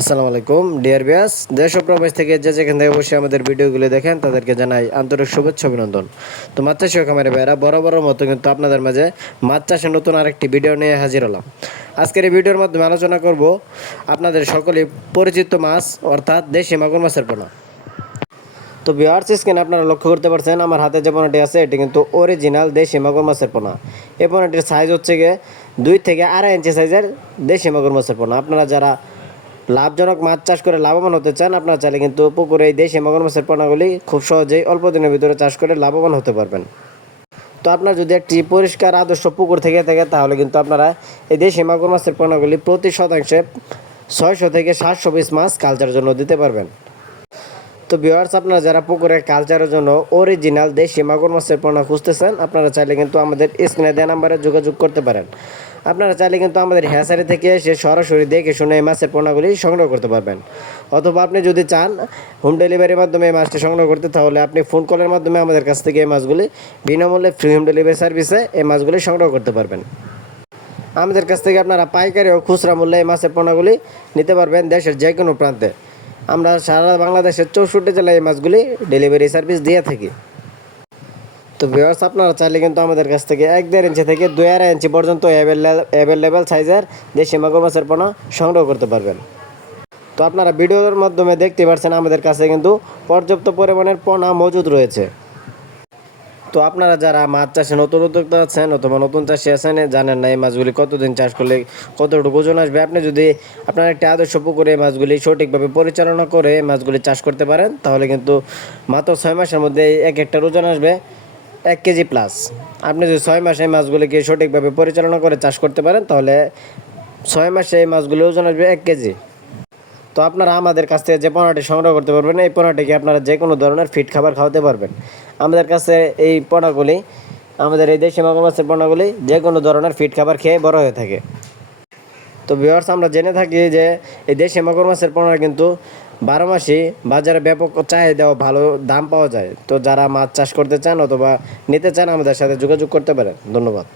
আসসালামু আলাইকুম dear viewers, দেশ ও প্রবাস থেকে যে যেখান থেকে বসে আমাদের ভিডিওগুলো দেখেন তাদেরকে জানাই আন্তরিক শুভেচ্ছা অভিনন্দন। তো মাছ চাষি ও খামারি ভাইয়েরা বড় মতো কিন্তু আপনাদের মাঝে মাছ চাষের নতুন আরেকটি ভিডিও নিয়ে হাজির হলাম। আজকের এই ভিডিওর মাধ্যমে আলোচনা করব আপনাদের সকলেই পরিচিত মাছ অর্থাৎ দেশি মাগুর মাছের পোনা। তো ভিউয়ার্স, স্ক্রিনে আপনারা লক্ষ্য করতে পারছেন আমার হাতে যে পোনাটি আছে এটি কিন্তু অরিজিনাল দেশি মাগুর মাছের পোনা। এই পোনাটির সাইজ হচ্ছে গিয়ে 2 থেকে 2.5 ইঞ্চি সাইজের দেশি মাগুর মাছের পোনা। আপনারা যারা লাভজনক মাছ চাষ করে লাভবান হতে চান, আপনারা চাইলে কিন্তু পুকুরে এই দেশি মাগুর মাছের পোনাগুলি খুব সহজেই অল্প দিনের ভিতরে চাষ করে লাভবান হতে পারবেন। তো আপনার যদি একটি পরিষ্কার আদর্শ পুকুর থেকে থাকে তাহলে কিন্তু আপনারা এই দেশি মাগুর মাছের পোনাগুলি প্রতি শতাংশে 600 থেকে 700 পিস মাছ কালচারের জন্য দিতে পারবেন। তো ভিউয়ার্স, আপনারা যারা পুকুরের কালচারের জন্য অরিজিনাল দেশি মাগুর মাছের পোনা খুঁজতেছেন, আপনারা চাইলে কিন্তু আমাদের স্ক্রিনে দেওয়া নাম্বারে যোগাযোগ করতে পারেন। আপনারা চাইলে কিন্তু আমাদের হ্যাচারি থেকে এসে সরাসরি দেখে শুনে এই মাছের পোনাগুলি সংগ্রহ করতে পারবেন। অথবা আপনি যদি চান হোম ডেলিভারির মাধ্যমে এই মাছটি সংগ্রহ করতে, তাহলে আপনি ফোন কলের মাধ্যমে আমাদের কাছ থেকে এই মাছগুলি বিনামূল্যে ফ্রি হোম ডেলিভারি সার্ভিসে এই মাছগুলি সংগ্রহ করতে পারবেন। আমাদের কাছ থেকে আপনারা পাইকারি ও খুচরা মূল্যে এই মাছের পোনাগুলি নিতে পারবেন দেশের যে কোনো প্রান্তে। আমরা সারা বাংলাদেশের 64 জেলায় এই মাছগুলি ডেলিভারি সার্ভিস দিয়ে থাকি। তো ভিউয়ার্স, আপনারা চাইলে কিন্তু আমাদের কাছ থেকে 1.5 ইঞ্চি থেকে 2.5 ইঞ্চি পর্যন্ত অ্যাভেলেবেল সাইজের দেশি মাগুর মাছের পোনা সংগ্রহ করতে পারবেন। তো আপনারা ভিডিওর মাধ্যমে দেখতে পাচ্ছেন আমাদের কাছে কিন্তু পর্যাপ্ত পরিমাণের পোনা মজুদ রয়েছে। তো আপনারা যারা মাছ চাষে নতুন উদ্যোক্তা আছেন অথবা নতুন চাষি আছেন, জানেন না এই মাছগুলি কতদিন চাষ করলে কতটুকু ওজন আসবে, আপনি যদি আপনার একটা আদর্শ পুকুরে এই মাছগুলি সঠিকভাবে পরিচালনা করে মাছগুলি চাষ করতে পারেন, তাহলে কিন্তু মাত্র 6 মাসের মধ্যে এক একটা ওজন আসবে 1 কেজি প্লাস। আপনি যদি 6 মাসে এই মাছগুলিকে সঠিকভাবে পরিচালনা করে চাষ করতে পারেন, তাহলে 6 মাসে এই মাছগুলি ওজন আসবে 1 কেজি। তো আপনারা আমাদের কাছ থেকে যে পোনাটি সংগ্রহ করতে পারবেন, এই পোনাটিকে আপনারা যে কোনো ধরনের ফিড খাবার খাওয়াতে পারবেন। আমাদের কাছে এই পোনাগুলি, আমাদের এই দেশি মাগুর মাছের পোনাগুলি যে কোনো ধরনের ফিড খাবার খেয়ে বড় হয়ে থাকে। তো ভিউয়ার্স, আমরা জেনে থাকি যে এই দেশি মাগুর মাছের পোনা কিন্তু 12 মাসই বাজারে ব্যাপক চাহিদা ও ভালো দাম পাওয়া যায়। তো যারা মাছ চাষ করতে চান অথবা নিতে চান, আমাদের সাথে যোগাযোগ করতে পারেন। ধন্যবাদ।